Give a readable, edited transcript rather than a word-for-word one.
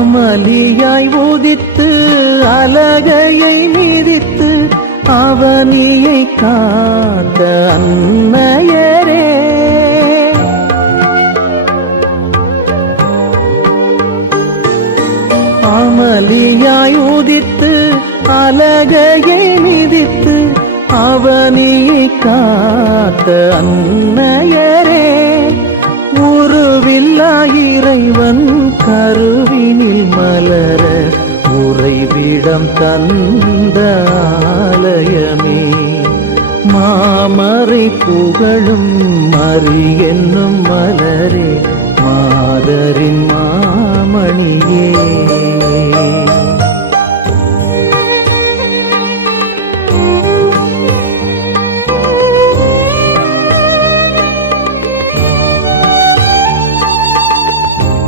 அமளியாய் உதித்து அலகையை மிதித்து அவனியை காத்த அன்னையரே, அமளியாய் உதித்து அலகையை மிதித்து அவனியை காத்த அன்னையரே, உருவில்லா இறைவன் கருவினில் மலர உறைவிடம் தந்த ஆலயமே, மாமறை புகழும் மறி என்னும் மலரே, மாதரின்